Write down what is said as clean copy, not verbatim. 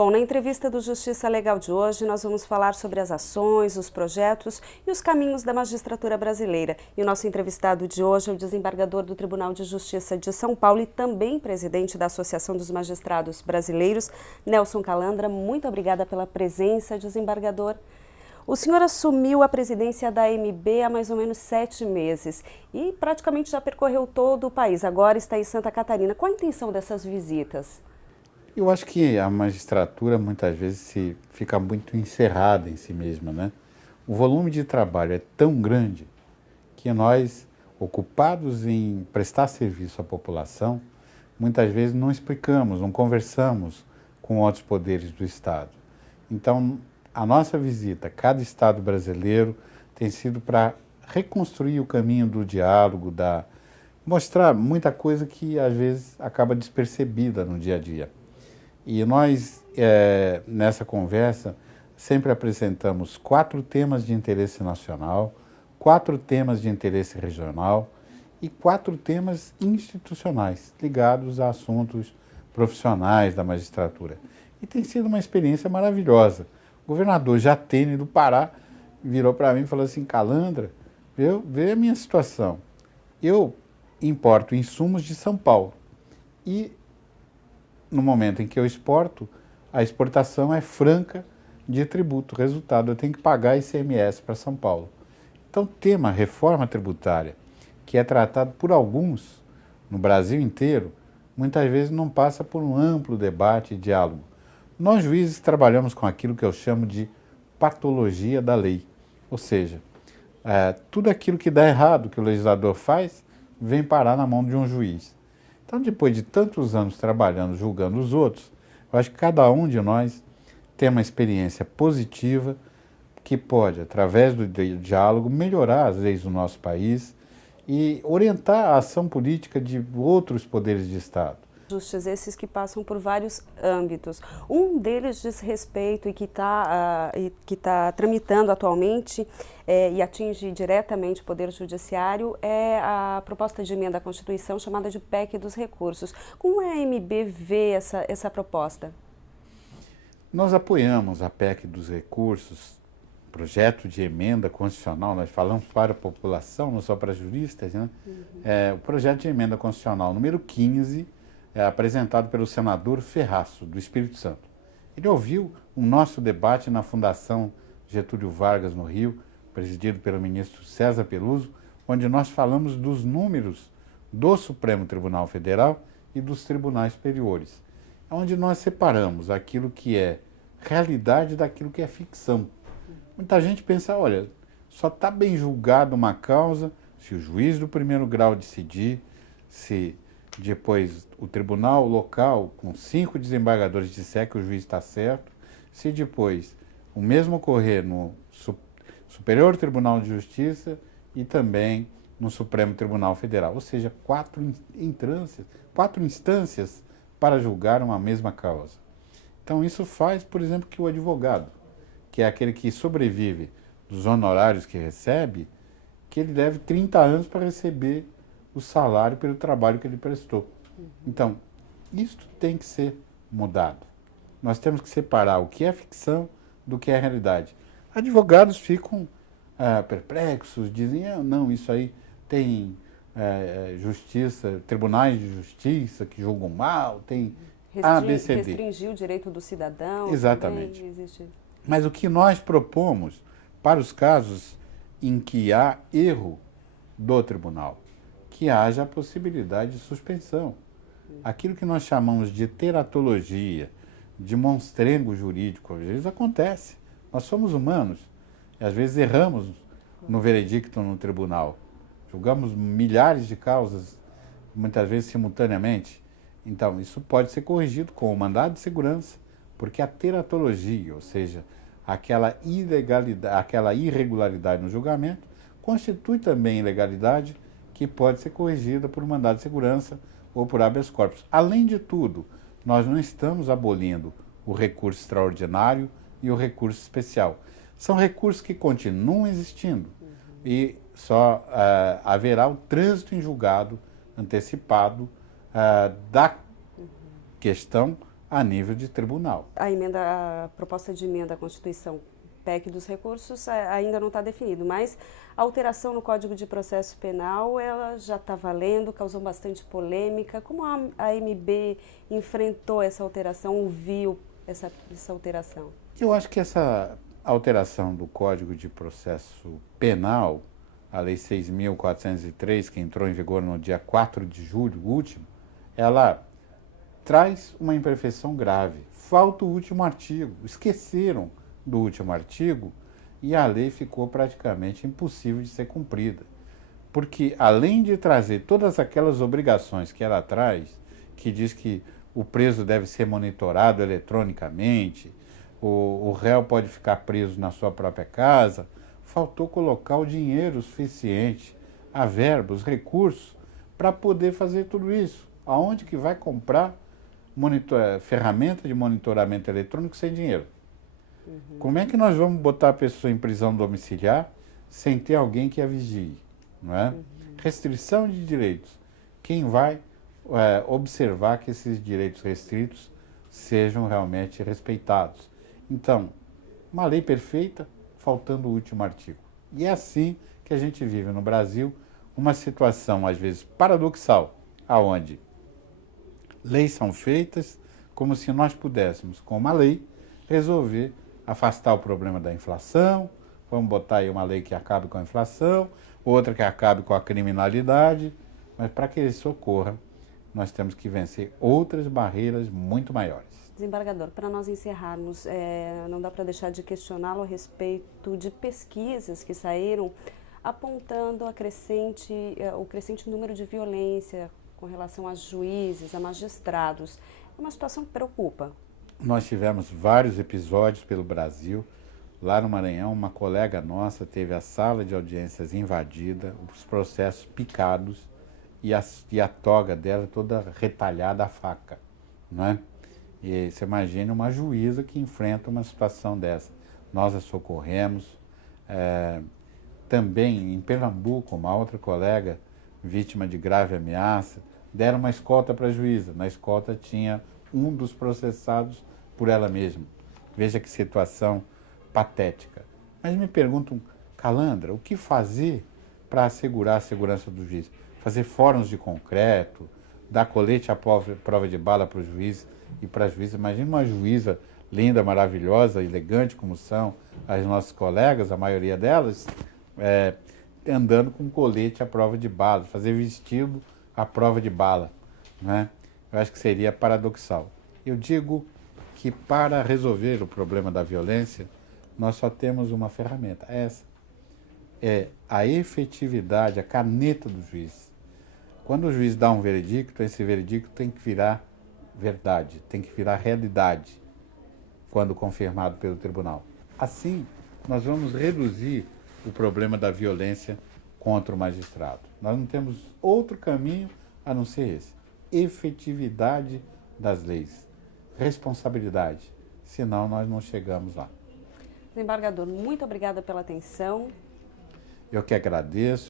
Bom, na entrevista do Justiça Legal de hoje, nós vamos falar sobre as ações, os projetos e os caminhos da magistratura brasileira. E o nosso entrevistado de hoje é o desembargador do Tribunal de Justiça de São Paulo e também presidente da Associação dos Magistrados Brasileiros, Nelson Calandra. Muito obrigada pela presença, desembargador. O senhor assumiu a presidência da AMB há mais ou menos 7 meses e praticamente já percorreu todo o país. Agora está em Santa Catarina. Qual a intenção dessas visitas? Eu acho que a magistratura muitas vezes fica muito encerrada em si mesma, né? O volume de trabalho é tão grande que nós, ocupados em prestar serviço à população, muitas vezes não explicamos, não conversamos com outros poderes do Estado. Então, a nossa visita a cada Estado brasileiro tem sido para reconstruir o caminho do diálogo, mostrar muita coisa que às vezes acaba despercebida no dia a dia. E nós, nessa conversa, sempre apresentamos 4 temas de interesse nacional, 4 temas de interesse regional e 4 temas institucionais ligados a assuntos profissionais da magistratura. E tem sido uma experiência maravilhosa. O governador Jatene do Pará virou para mim e falou assim: Calandra, vê a minha situação. Eu importo insumos de São Paulo e no momento em que eu exporto, a exportação é franca de tributo. Resultado, eu tenho que pagar ICMS para São Paulo. Então, tema reforma tributária, que é tratado por alguns no Brasil inteiro, muitas vezes não passa por um amplo debate e diálogo. Nós, juízes, trabalhamos com aquilo que eu chamo de patologia da lei. Ou seja, tudo aquilo que dá errado, que o legislador faz, vem parar na mão de um juiz. Então, depois de tantos anos trabalhando, julgando os outros, eu acho que cada um de nós tem uma experiência positiva que pode, através do diálogo, melhorar as leis do nosso país e orientar a ação política de outros poderes de Estado. Ajustes esses que passam por vários âmbitos. Um deles diz respeito e que está tramitando atualmente e atinge diretamente o Poder Judiciário é a proposta de emenda à Constituição chamada de PEC dos recursos. Como a AMB vê essa proposta? Nós apoiamos a PEC dos recursos, projeto de emenda constitucional, nós falamos para a população, não só para juristas, né? O projeto de emenda constitucional número 15, apresentado pelo senador Ferraço, do Espírito Santo. Ele ouviu o nosso debate na Fundação Getúlio Vargas, no Rio, presidido pelo ministro César Peluso, onde nós falamos dos números do Supremo Tribunal Federal e dos tribunais superiores, onde nós separamos aquilo que é realidade daquilo que é ficção. Muita gente pensa, olha, só está bem julgada uma causa se o juiz do primeiro grau decidir, se depois o tribunal local, com 5 desembargadores, disser que o juiz está certo, se depois o mesmo ocorrer no Superior Tribunal de Justiça e também no Supremo Tribunal Federal, ou seja, 4 instâncias para julgar uma mesma causa. Então isso faz, por exemplo, que o advogado, que é aquele que sobrevive dos honorários que recebe, que ele deve 30 anos para receber o salário pelo trabalho que ele prestou. Então, isso tem que ser mudado. Nós temos que separar o que é ficção do que é realidade. Advogados ficam perplexos, dizem, não, isso aí tem justiça, tribunais de justiça que julgam mal, tem ABCD. Restringir o direito do cidadão. Exatamente. Existe. Mas o que nós propomos para os casos em que há erro do tribunal, que haja a possibilidade de suspensão. Aquilo que nós chamamos de teratologia, de monstrengo jurídico, às vezes acontece. Nós somos humanos e às vezes erramos no veredicto no tribunal. Julgamos milhares de causas, muitas vezes simultaneamente. Então, isso pode ser corrigido com o mandado de segurança, porque a teratologia, ou seja, aquela irregularidade no julgamento, constitui também ilegalidade que pode ser corrigida por mandado de segurança ou por habeas corpus. Além de tudo, nós não estamos abolindo o recurso extraordinário e o recurso especial. São recursos que continuam existindo e só haverá o trânsito em julgado antecipado da questão a nível de tribunal. A proposta de emenda à Constituição PEC dos recursos ainda não está definido, mas a alteração no Código de Processo Penal ela já está valendo, causou bastante polêmica. Como a MB enfrentou essa alteração, ouviu essa alteração? Eu acho que essa alteração do Código de Processo Penal, a Lei 6.403, que entrou em vigor no dia 4 de julho último, ela traz uma imperfeição grave. Falta o último artigo. Esqueceram do último artigo e a lei ficou praticamente impossível de ser cumprida. Porque, além de trazer todas aquelas obrigações que ela traz, que diz que o preso deve ser monitorado eletronicamente, o réu pode ficar preso na sua própria casa, faltou colocar o dinheiro suficiente, a verba, os recursos, para poder fazer tudo isso. Aonde que vai comprar ferramenta de monitoramento eletrônico sem dinheiro? Como é que nós vamos botar a pessoa em prisão domiciliar sem ter alguém que a vigie? Não é? Restrição de direitos. Quem vai observar que esses direitos restritos sejam realmente respeitados? Então, uma lei perfeita, faltando o último artigo. E é assim que a gente vive no Brasil, uma situação às vezes paradoxal, aonde leis são feitas como se nós pudéssemos, com uma lei, resolver afastar o problema da inflação, vamos botar aí uma lei que acabe com a inflação, outra que acabe com a criminalidade, mas para que isso ocorra, nós temos que vencer outras barreiras muito maiores. Desembargador, para nós encerrarmos, não dá para deixar de questioná-lo a respeito de pesquisas que saíram apontando o crescente número de violência com relação a juízes, a magistrados. É uma situação que preocupa. Nós tivemos vários episódios pelo Brasil. Lá no Maranhão, uma colega nossa teve a sala de audiências invadida, os processos picados e a toga dela toda retalhada a faca, não é? E você imagina uma juíza que enfrenta uma situação dessa. Nós a socorremos. Também em Pernambuco, uma outra colega, vítima de grave ameaça, deram uma escolta para a juíza. Na escolta tinha um dos processados por ela mesma. Veja que situação patética. Mas me perguntam, Calandra, o que fazer para assegurar a segurança do juiz? Fazer fóruns de concreto, dar colete à prova de bala para o juiz e para a juíza. Imagina uma juíza linda, maravilhosa, elegante como são as nossas colegas, a maioria delas, andando com colete à prova de bala, fazer vestido à prova de bala, né? Eu acho que seria paradoxal. Eu digo que para resolver o problema da violência, nós só temos uma ferramenta, essa. É a efetividade, a caneta do juiz. Quando o juiz dá um veredicto, esse veredicto tem que virar verdade, tem que virar realidade, quando confirmado pelo tribunal. Assim, nós vamos reduzir o problema da violência contra o magistrado. Nós não temos outro caminho a não ser esse. Efetividade das leis, responsabilidade, senão nós não chegamos lá. Desembargador, muito obrigada pela atenção. Eu que agradeço.